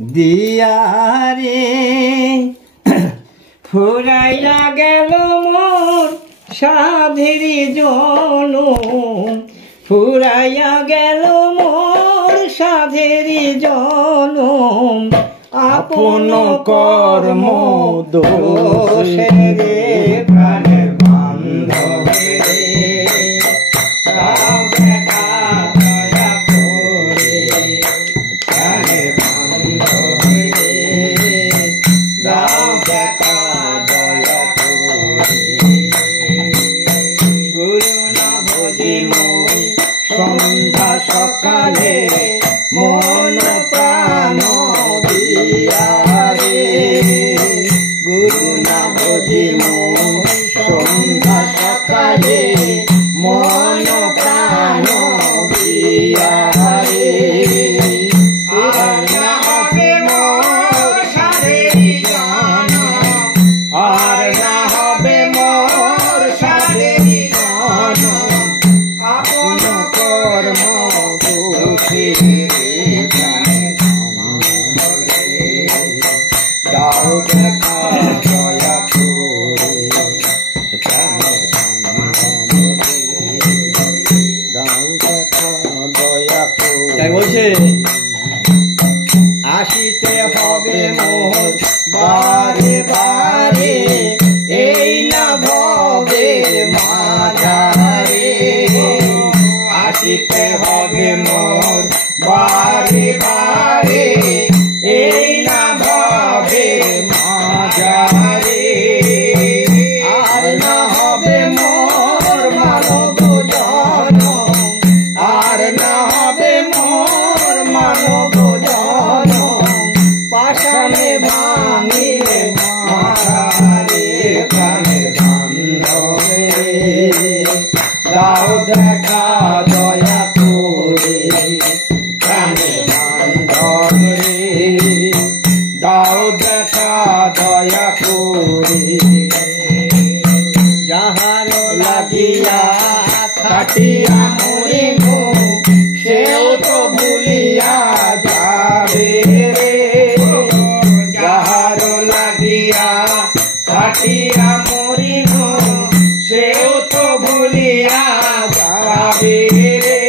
দিয়া রে ফুরাইয়া গেল মোর সাধের জনম, ফুরাইয়া গেল মোর সাধের জনম, আপন কর্ম দোষে রে প্রাণের বান্ধব রে, দাও দেখা দয়া করে প্রাণের বান্ধব রে, দাও দেখা দয়া করে। গুরু না ভজি মই সন্ধ্যা সকালে মন প্রাণ দিয়া রে, গুরু না ভজি মই সন্ধ্যা সকালে মন প্রাণ দিয়া রে, আর না হবে মোর সাধের জনম, আর না হবে মোর সাধের জনম, আপন কর্ম দোষে দাও দেখা দয়া করে প্রাণের বান্ধব রে, দাও দেখা দয়া করে। তাই বলছে আসিতে হবে মোর বারে বারে, এই না ভবের মাঝারে, আসিতে হবে মোর বারে বারে, এই না ভবের মাঝারে, আর না হবে মোর মানব জনম, আর না হবে মোর মানব জনম, পাষাণে ভাঙিলে মারে প্রাণের বান্ধব রে, দাও দেখা দয়া করে প্রাণের বান্ধব রে, দাও দেখা দয়া করে। যাহার লাগিয়া কাটিয়া মরে গো, সেও তো ভুলিয়া যাবে রে, যাহার লাগিয়া কাটিয়া মরি গো, সেও তো ভুলিয়া যাবে রে,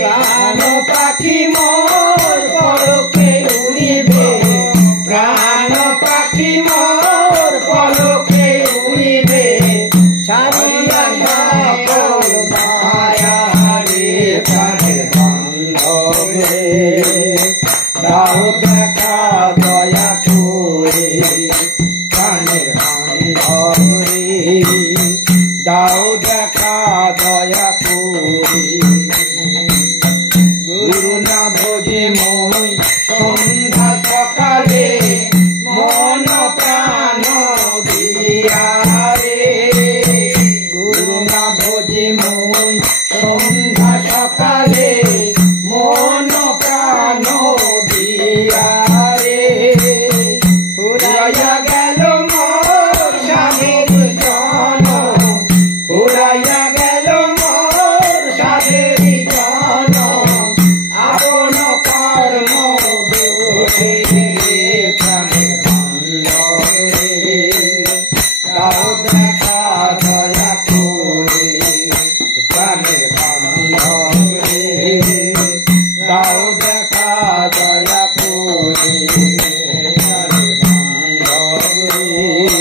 প্রাণ পাখি মোর পলকে উড়িবে, প্রাণ পাখি মোর পলকে উড়িবে, ছাড়িয়া সকল মায়া রে প্রাণের বান্ধব রে, দাও দেখা দয়া করে প্রাণের বান্ধব রে, দাও দেখা দয়া করে। গুরু না ভজি মই সন্ধ্যা সকালে মন প্রাণ দিয়া রে, গুরু না ভজি মই সন্ধ্যা সকালে মন প্রাণ দিয়া রে, ফুরাইয়া গেল মোর সাধের জনম, ফুরাইয়া গেল মোর সাধের জনম, আপন কর্ম দোষে প্রাণের বান্ধব রে, দাও দেখা দয়া করে প্রাণের বান্ধব রে, দাও দেখা দয়া করে প্রাণের বান্ধব রে।